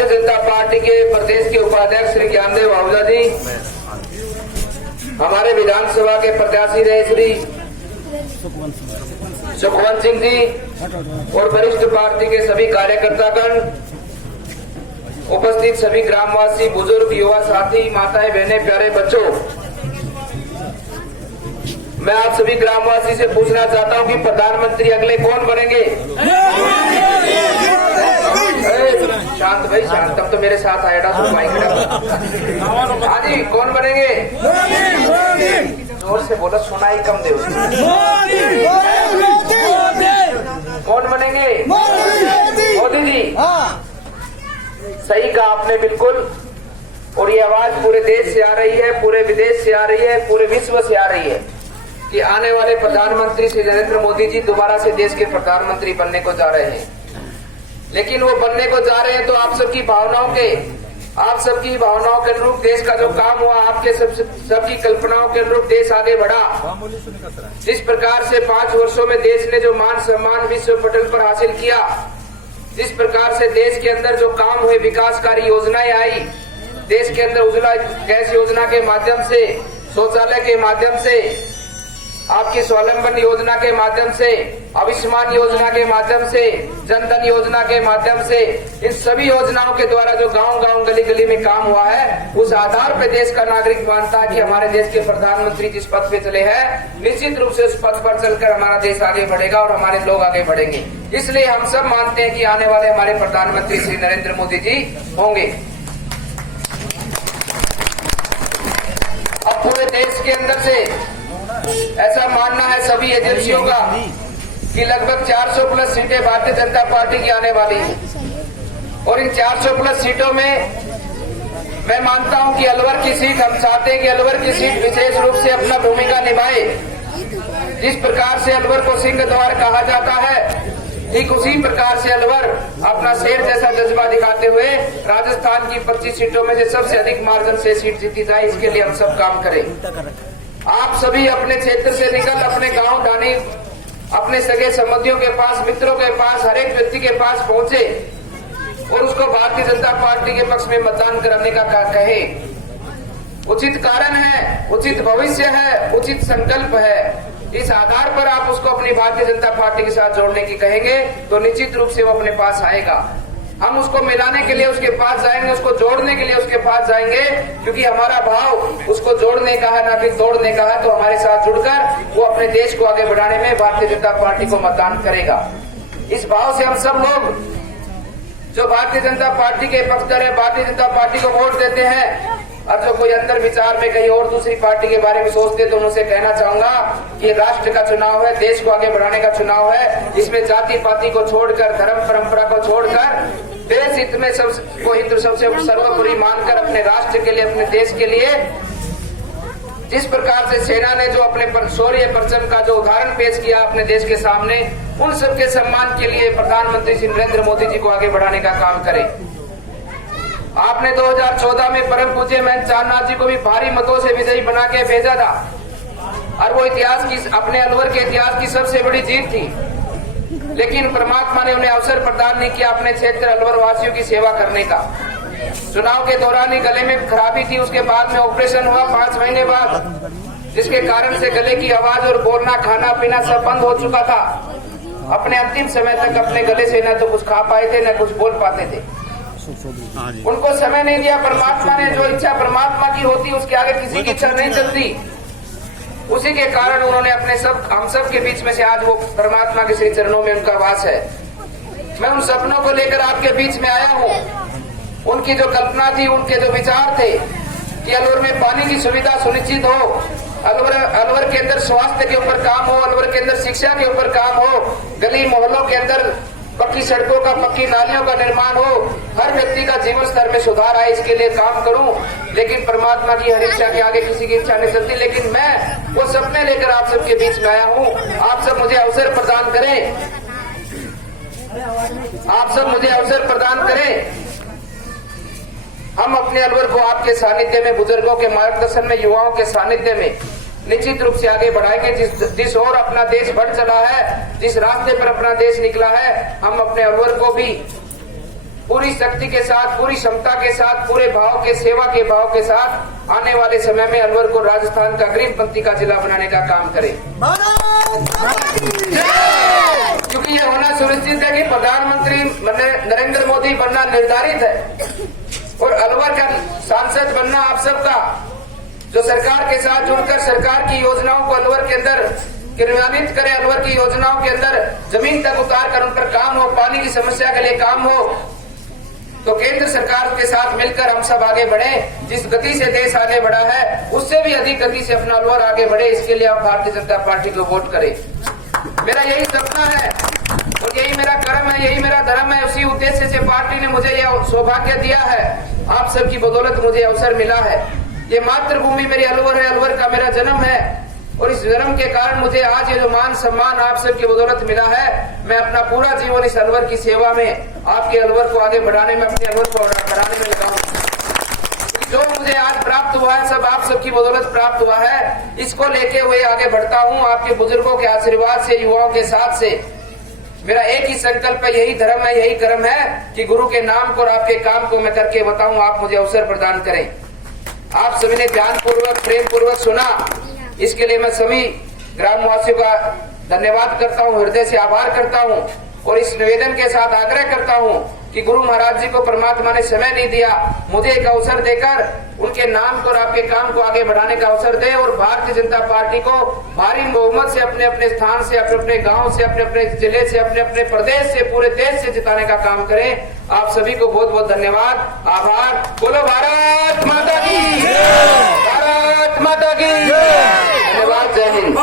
Bharatiya Janata party के प्रदेश के उपाध्यक्ष श्री ज्ञानदेव आहूजा जी, हमारे विधानसभा के प्रत्याशी रहे श्री सुखवंत सिंह जी और वरिष्ठ पार्टी के सभी कार्यकर्तागण, उपस्थित सभी ग्रामवासी, बुजुर्ग, युवा साथी, माताएं, बहनें, प्यारे बच्चों, मैं आप सभी ग्रामवासी से पूछना चाहता हूं कि प्रधानमंत्री अगले कौन बनेंगे? शांत भाई शांत, तब तो मेरे साथ आएगा तो माइक। हाँ जी, कौन बनेंगे? जोर से बोलो, सुनाई कम दे। कौन बनेंगे? मोदी जी। सही कहा आपने, बिल्कुल। और ये आवाज पूरे देश से आ रही है, पूरे विदेश से आ रही है, पूरे विश्व से आ रही है कि आने वाले प्रधानमंत्री श्री नरेंद्र मोदी जी दोबारा से देश के प्रधानमंत्री बनने को जा रहे हैं। लेकिन वो बनने को जा रहे हैं तो आप सबकी भावनाओं के अनुरूप देश का जो काम हुआ, आपके सबकी कल्पनाओं के अनुरूप देश आगे बढ़ा। जिस प्रकार से 5 वर्षों में देश ने जो मान सम्मान विश्व पटल पर हासिल किया, जिस प्रकार से देश के अंदर जो काम हुए, विकासकारी योजनाएं आई, देश के अंदर उज्ज्वला गैस योजना के माध्यम से, शौचालय के माध्यम से, आपकी स्वावलंबन योजना के माध्यम से, आयुष्मान योजना के माध्यम से, जन धन योजना के माध्यम से, इन सभी योजनाओं के द्वारा जो गांव-गांव, गली-गली में काम हुआ है, उस आधार पर देश का नागरिक मानता है कि हमारे देश के प्रधानमंत्री जिस पथ पे चले हैं, निश्चित रूप से उस पथ पर चलकर हमारा देश आगे बढ़ेगा और हमारे लोग आगे बढ़ेंगे। इसलिए हम सब मानते हैं कि आने वाले हमारे प्रधानमंत्री श्री नरेंद्र मोदी जी होंगे। अब पूरे देश के अंदर से ऐसा मानना है सभी एजेंसियों का कि लगभग 400 प्लस सीटें भारतीय जनता पार्टी की आने वाली हैं। और इन 400 प्लस सीटों में मैं मानता हूं कि अलवर की सीट, हम चाहते हैं कि अलवर की सीट विशेष रूप से अपना भूमिका निभाए। जिस प्रकार से अलवर को सिंह द्वार कहा जाता है, ठीक उसी प्रकार से अलवर अपना शेर जैसा जज्बा दिखाते हुए राजस्थान की 25 सीटों में से सबसे अधिक मार्जिन से सीट जीती जाए, इसके लिए हम सब काम करें। आप सभी अपने क्षेत्र से निकल अपने गांव ढाणी, अपने सगे संबंधियों के पास, मित्रों के पास, हर एक व्यक्ति के पास पहुंचे और उसको भारतीय जनता पार्टी के पक्ष में मतदान कराने का कहे। उचित कारण है, उचित भविष्य है, उचित संकल्प है। इस आधार पर आप उसको अपनी भारतीय जनता पार्टी के साथ जोड़ने की कहेंगे तो निश्चित रूप से वो अपने पास आएगा। हम उसको मिलाने के लिए उसके पास जाएंगे, उसको जोड़ने के लिए उसके पास जाएंगे, क्योंकि हमारा भाव उसको जोड़ने का है, ना कि तोड़ने का है। तो हमारे साथ जुड़कर वो अपने देश को आगे बढ़ाने में भारतीय जनता पार्टी को मतदान करेगा। इस भाव से हम सब लोग जो भारतीय जनता पार्टी के पक्षधर है, भारतीय जनता पार्टी को वोट देते हैं, और जो कोई अंदर विचार में कहीं और दूसरी पार्टी के बारे में सोचते, तो उनसे कहना चाहूंगा कि राष्ट्र का चुनाव है, देश को आगे बढ़ाने का चुनाव है। इसमें जाति पाति को छोड़कर, धर्म परंपरा को छोड़कर, देश हित में सबको हित सबसे सर्वोपरि मानकर अपने राष्ट्र के लिए, अपने देश के लिए, जिस प्रकार से सेना ने जो अपने शौर्य परचम का जो उदाहरण पेश किया अपने देश के सामने, उन सबके सम्मान के लिए प्रधानमंत्री श्री नरेंद्र मोदी जी को आगे बढ़ाने का काम करें। आपने 2014 में परम पूज्य महंत चारनाथ जी को भी भारी मतों से विजयी बना के भेजा था, और वो इतिहास की, अपने अलवर के इतिहास की सबसे बड़ी जीत थी। लेकिन परमात्मा ने उन्हें अवसर प्रदान नहीं किया अपने क्षेत्र अलवर वासियों की सेवा करने का। चुनाव के दौरान ही गले में खराबी थी, उसके बाद में ऑपरेशन हुआ 5 महीने बाद, जिसके कारण से गले की आवाज और बोलना, खाना पीना सब बंद हो चुका था। अपने अंतिम समय तक अपने गले से न तो कुछ खा पाए थे, न कुछ बोल पाते थे। उनको समय नहीं दिया परमात्मा ने। जो इच्छा परमात्मा की होती उसके आगे किसी की इच्छा नहीं चलती। उसी के कारण उन्होंने अपने हम सब के बीच में से आज वो परमात्मा के श्री चरणों में उनका वास है। मैं उन सपनों को लेकर आपके बीच में आया हूँ। उनकी जो कल्पना थी, उनके जो विचार थे कि अलवर में पानी की सुविधा सुनिश्चित हो, अलवर के अंदर स्वास्थ्य के ऊपर काम हो, अलवर के अंदर शिक्षा के ऊपर काम हो, गली मोहल्लों के अंदर पक्की सड़कों का, पक्की नालियों का निर्माण हो, हर व्यक्ति का जीवन स्तर में सुधार आए, इसके लिए काम करूं। लेकिन परमात्मा की हर इच्छा के आगे किसी की इच्छा नहीं चलती। लेकिन मैं वो सपने लेकर आप सबके बीच में आया हूं। आप सब मुझे अवसर प्रदान करें, आप सब मुझे अवसर प्रदान करें। हम अपने अलवर को आपके सानिध्य में, बुजुर्गों के मार्गदर्शन में, युवाओं के सानिध्य में निश्चित रूप से आगे बढ़ाएंगे। जिस ओर अपना देश बढ़ चला है, जिस रास्ते पर अपना देश निकला है, हम अपने अलवर को भी पूरी शक्ति के साथ, पूरी क्षमता के साथ, पूरे भाव के, सेवा के भाव के साथ आने वाले समय में अलवर को राजस्थान का अग्रिम पंक्ति का जिला बनाने का काम करें। क्योंकि ये होना सुनिश्चित है कि प्रधानमंत्री नरेंद्र मोदी बनना निर्धारित है और अलवर का सांसद बनना आप सबका, जो सरकार के साथ जुड़कर सरकार की योजनाओं को अलवर के अंदर क्रियान्वित करे, अलवर की योजनाओं के अंदर जमीन तक उतार कर उन पर काम हो, पानी की समस्या के लिए काम हो, तो केंद्र सरकार के साथ मिलकर हम सब आगे बढ़े। जिस गति से देश आगे बढ़ा है उससे भी अधिक गति से अपना अलवर आगे बढ़े, इसके लिए आप भारतीय जनता पार्टी को वोट करें। मेरा यही सपना है और यही मेरा कर्म है, यही मेरा धर्म है। उसी उद्देश्य से पार्टी ने मुझे यह सौभाग्य दिया है, आप सबकी बदौलत मुझे अवसर मिला है। ये मातृभूमि मेरी अलवर है, अलवर का मेरा जन्म है और इस जन्म के कारण मुझे आज ये जो मान सम्मान आप सबकी बदौलत मिला है, मैं अपना पूरा जीवन इस अलवर की सेवा में, आपके अलवर को आगे बढ़ाने में, अपने अलवर को बढ़ाने में लगाऊंगा। जो मुझे आज प्राप्त हुआ है सब आप सबकी बदौलत प्राप्त हुआ है, इसको लेके हुए आगे बढ़ता हूँ। आपके बुजुर्गों के आशीर्वाद से, युवाओं के साथ से मेरा एक ही संकल्प है, यही धर्म है, यही कर्म है कि गुरु के नाम को और आपके काम को मैं करके बताऊं। आप मुझे अवसर प्रदान करें। आप सभी ने ध्यानपूर्वक, प्रेम पूर्वक सुना, इसके लिए मैं सभी ग्रामवासियों का धन्यवाद करता हूं, हृदय से आभार करता हूं और इस निवेदन के साथ आग्रह करता हूं कि गुरु महाराज जी को परमात्मा ने समय नहीं दिया, मुझे एक अवसर देकर उनके नाम को और आपके काम को आगे बढ़ाने का अवसर दे और भारतीय जनता पार्टी को भारी बहुमत से अपने अपने स्थान से, अपने अपने गांव से, अपने अपने जिले से, अपने अपने प्रदेश से, पूरे देश से जिताने का काम करें। आप सभी को बहुत बहुत धन्यवाद, आभार। बोलो भारत माता की, भारत माता की। धन्यवाद। जय हिंद।